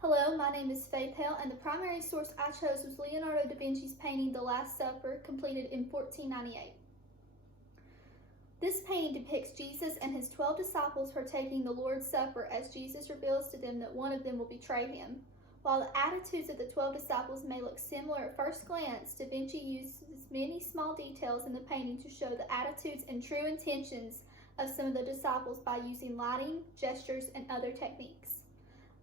Hello, my name is Faith Hale, and the primary source I chose was Leonardo da Vinci's painting The Last Supper, completed in 1498. This painting depicts Jesus and his 12 disciples partaking the Lord's Supper as Jesus reveals to them that one of them will betray him. While the attitudes of the 12 disciples may look similar at first glance, da Vinci uses many small details in the painting to show the attitudes and true intentions of some of the disciples by using lighting, gestures, and other techniques.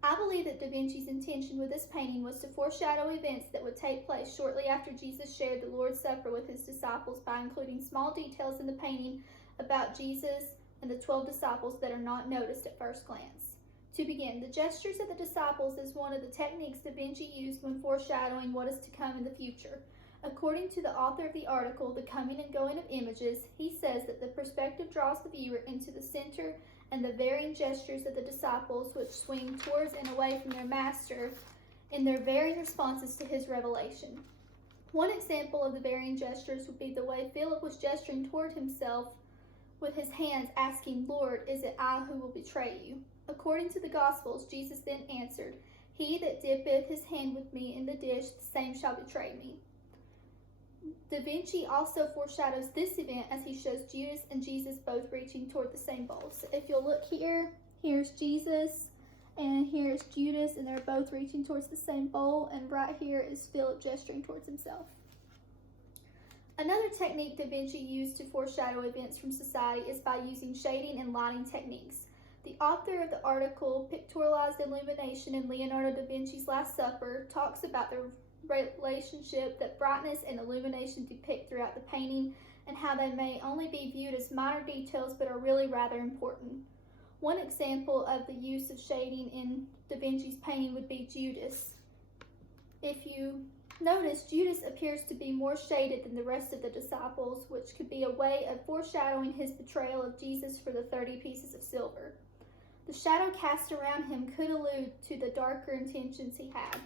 I believe that da Vinci's intention with this painting was to foreshadow events that would take place shortly after Jesus shared the Lord's Supper with his disciples by including small details in the painting about Jesus and the 12 disciples that are not noticed at first glance. To begin, the gestures of the disciples is one of the techniques da Vinci used when foreshadowing what is to come in the future. According to the author of the article, The Coming and Going of Images, he says that the perspective draws the viewer into the center and the varying gestures of the disciples, which swing towards and away from their master in their varying responses to his revelation. One example of the varying gestures would be the way Philip was gesturing toward himself with his hands, asking, "Lord, is it I who will betray you?" According to the Gospels, Jesus then answered, "He that dippeth his hand with me in the dish, the same shall betray me." Da Vinci also foreshadows this event as he shows Judas and Jesus both reaching toward the same bowl. So if you'll look here, here's Jesus and here's Judas, and they're both reaching towards the same bowl, and right here is Philip gesturing towards himself. Another technique da Vinci used to foreshadow events from society is by using shading and lighting techniques. The author of the article Pictorialized Illumination in Leonardo da Vinci's Last Supper talks about the relationship that brightness and illumination depict throughout the painting, and how they may only be viewed as minor details but are really rather important. One example of the use of shading in da Vinci's painting would be Judas. If you notice, Judas appears to be more shaded than the rest of the disciples, which could be a way of foreshadowing his betrayal of Jesus for the 30 pieces of silver. The shadow cast around him could allude to the darker intentions he had.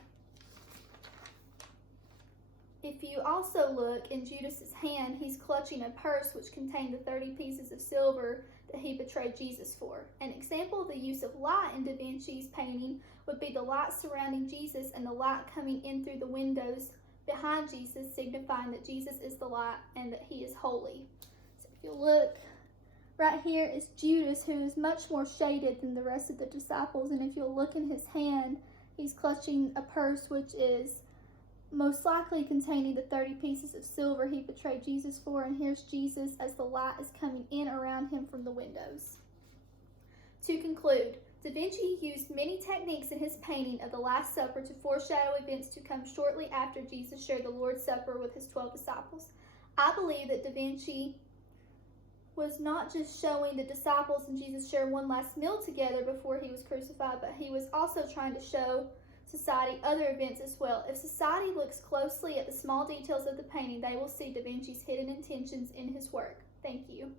If you also look in Judas's hand, he's clutching a purse which contained the 30 pieces of silver that he betrayed Jesus for. An example of the use of light in da Vinci's painting would be the light surrounding Jesus and the light coming in through the windows behind Jesus, signifying that Jesus is the light and that he is holy. So if you look, right here is Judas, who is much more shaded than the rest of the disciples, and if you'll look in his hand, he's clutching a purse which is most likely containing the 30 pieces of silver he betrayed Jesus for, and here's Jesus as the light is coming in around him from the windows. To conclude, da Vinci used many techniques in his painting of the Last Supper to foreshadow events to come shortly after Jesus shared the Lord's Supper with his 12 disciples. I believe that da Vinci was not just showing the disciples and Jesus share one last meal together before he was crucified, but he was also trying to show society other events as well. If society looks closely at the small details of the painting, they will see da Vinci's hidden intentions in his work. Thank you.